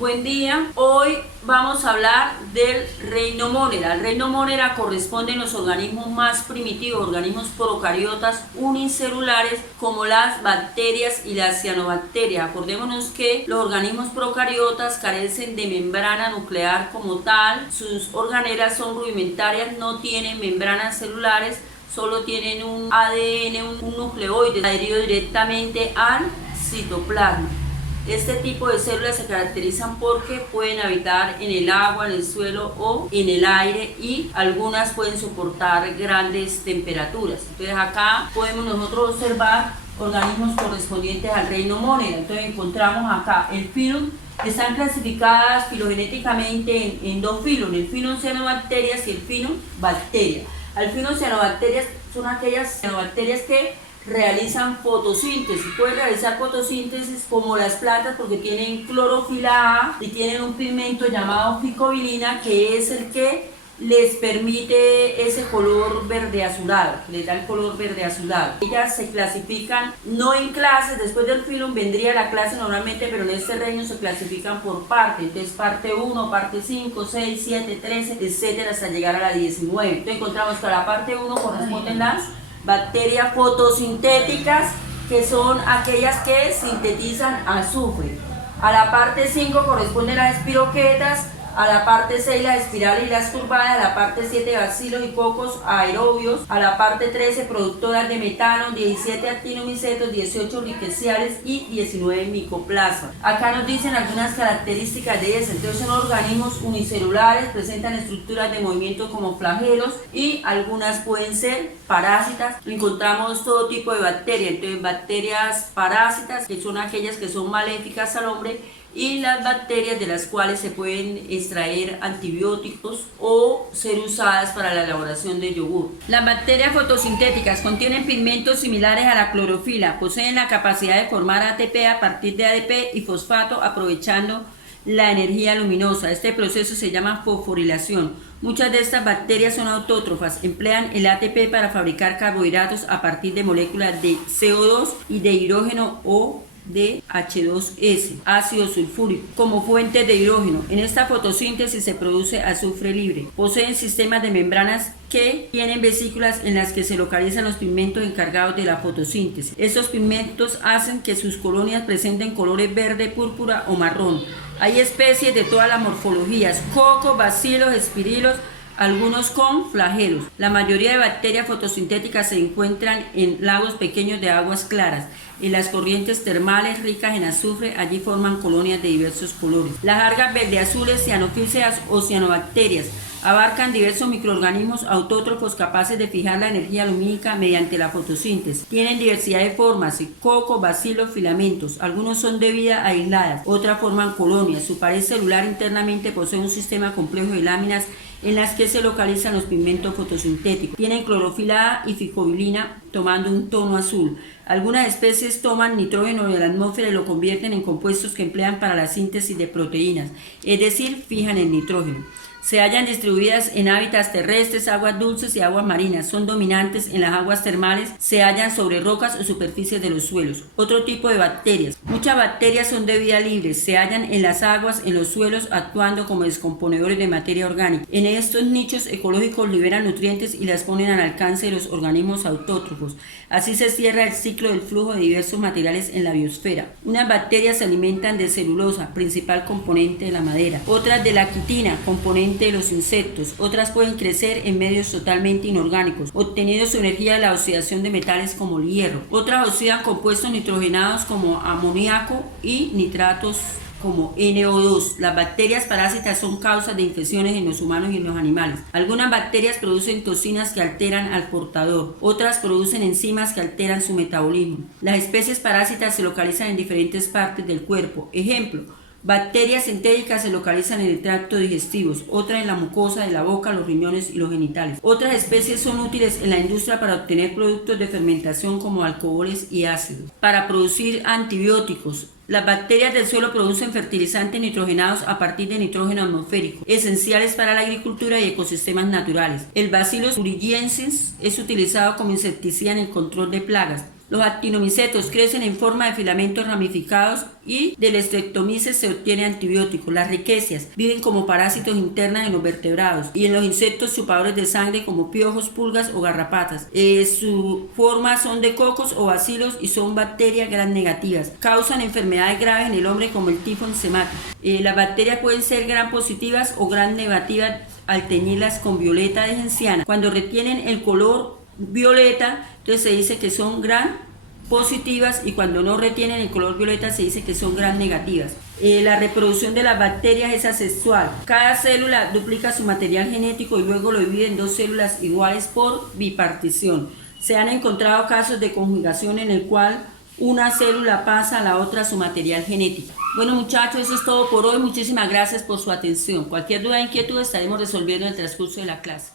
Buen día. Hoy vamos a hablar del reino Monera. El reino Monera corresponde en los organismos más primitivos, organismos procariotas unicelulares como las bacterias y las cianobacterias. Acordémonos que los organismos procariotas carecen de membrana nuclear como tal. Sus organelas son rudimentarias, no tienen membranas celulares, solo tienen un ADN, un nucleoide adherido directamente al citoplasma. Este tipo de células se caracterizan porque pueden habitar en el agua, en el suelo o en el aire, y algunas pueden soportar grandes temperaturas. Entonces acá podemos nosotros observar organismos correspondientes al reino Monera. Entonces encontramos acá el filum. Están clasificadas filogenéticamente en dos filos, el filum cianobacterias y el filum bacteria. Al filum cianobacterias son aquellas cianobacterias que realizan fotosíntesis. Pueden realizar fotosíntesis como las plantas porque tienen clorofila A y tienen un pigmento llamado ficobilina, que es el que les permite ese color verde azulado, que les da el color verde azulado. Ellas se clasifican no en clases. Después del filum vendría la clase normalmente, pero en este reino se clasifican por partes. Entonces parte 1, parte 5, 6, 7, 13, etcétera, hasta llegar a la 19. Entonces encontramos que a la parte 1 corresponden las bacterias fotosintéticas, que son aquellas que sintetizan azufre. A la parte 5 corresponden las espiroquetas, a la parte 6 las espirales y las curvadas, a la parte 7 bacilos y cocos aerobios, a la parte 13 productoras de metano, 17 actinomicetos, 18 riqueciales y 19 micoplasmas. Acá nos dicen algunas características de eso. Entonces son organismos unicelulares, presentan estructuras de movimiento como flagelos y algunas pueden ser parásitas. Encontramos todo tipo de bacterias, entonces bacterias parásitas, que son aquellas que son maléficas al hombre, y las bacterias de las cuales se pueden extraer antibióticos o ser usadas para la elaboración de yogur. Las bacterias fotosintéticas contienen pigmentos similares a la clorofila, poseen la capacidad de formar ATP a partir de ADP y fosfato aprovechando la energía luminosa. Este proceso se llama fosforilación. Muchas de estas bacterias son autótrofas, emplean el ATP para fabricar carbohidratos a partir de moléculas de CO2 y de hidrógeno o de H2S, ácido sulfúrico, como fuente de hidrógeno. En esta fotosíntesis se produce azufre libre. Poseen sistemas de membranas que tienen vesículas en las que se localizan los pigmentos encargados de la fotosíntesis. Estos pigmentos hacen que sus colonias presenten colores verde, púrpura o marrón. Hay especies de todas las morfologías: cocos, bacilos, espirilos, algunos con flagelos. La mayoría de bacterias fotosintéticas se encuentran en lagos pequeños de aguas claras. En las corrientes termales ricas en azufre, allí forman colonias de diversos colores. Las algas verde-azules, cianofíceas o cianobacterias, abarcan diversos microorganismos autótrofos capaces de fijar la energía lumínica mediante la fotosíntesis. Tienen diversidad de formas: cocos, bacilos, filamentos. Algunos son de vida aisladas, otras forman colonias. Su pared celular internamente posee un sistema complejo de láminas en las que se localizan los pigmentos fotosintéticos. Tienen clorofila A y ficobilina tomando un tono azul. Algunas especies toman nitrógeno de la atmósfera y lo convierten en compuestos que emplean para la síntesis de proteínas, es decir, fijan el nitrógeno. Se hallan distribuidas en hábitats terrestres, aguas dulces y aguas marinas. Son dominantes en las aguas termales. Se hallan sobre rocas o superficies de los suelos. Otro tipo de bacterias. Muchas bacterias son de vida libre. Se hallan en las aguas, en los suelos, actuando como descomponedores de materia orgánica. En estos nichos ecológicos liberan nutrientes y las ponen al alcance de los organismos autótrofos. Así se cierra el ciclo del flujo de diversos materiales en la biosfera. Unas bacterias se alimentan de celulosa, principal componente de la madera. Otras de la quitina, componente de los insectos. Otras pueden crecer en medios totalmente inorgánicos, obteniendo su energía de la oxidación de metales como el hierro. Otras oxidan compuestos nitrogenados como amoníaco y nitratos como NO2. Las bacterias parásitas son causas de infecciones en los humanos y en los animales. Algunas bacterias producen toxinas que alteran al portador. Otras producen enzimas que alteran su metabolismo. Las especies parásitas se localizan en diferentes partes del cuerpo. Ejemplo: bacterias sintéticas se localizan en el tracto digestivo, otras en la mucosa de la boca, los riñones y los genitales. Otras especies son útiles en la industria para obtener productos de fermentación como alcoholes y ácidos. Para producir antibióticos. Las bacterias del suelo producen fertilizantes nitrogenados a partir de nitrógeno atmosférico, esenciales para la agricultura y ecosistemas naturales. El Bacillus thuringiensis es utilizado como insecticida en el control de plagas. Los actinomicetos crecen en forma de filamentos ramificados y del Streptomyces se obtiene antibióticos. Las riquecias viven como parásitos internas en los vertebrados y en los insectos chupadores de sangre como piojos, pulgas o garrapatas. Su forma son de cocos o bacilos y son bacterias gram negativas. Causan enfermedades graves en el hombre como el tifo enzimático. Las bacterias pueden ser gram positivas o gram negativas al teñirlas con violeta de genciana. Cuando retienen el color violeta, entonces se dice que son gram positivas, y cuando no retienen el color violeta se dice que son gram negativas. La reproducción de las bacterias es asexual. Cada célula duplica su material genético y luego lo divide en dos células iguales por bipartición. Se han encontrado casos de conjugación en el cual una célula pasa a la otra su material genético. Bueno, muchachos, eso es todo por hoy. Muchísimas gracias por su atención. Cualquier duda o inquietud estaremos resolviendo en el transcurso de la clase.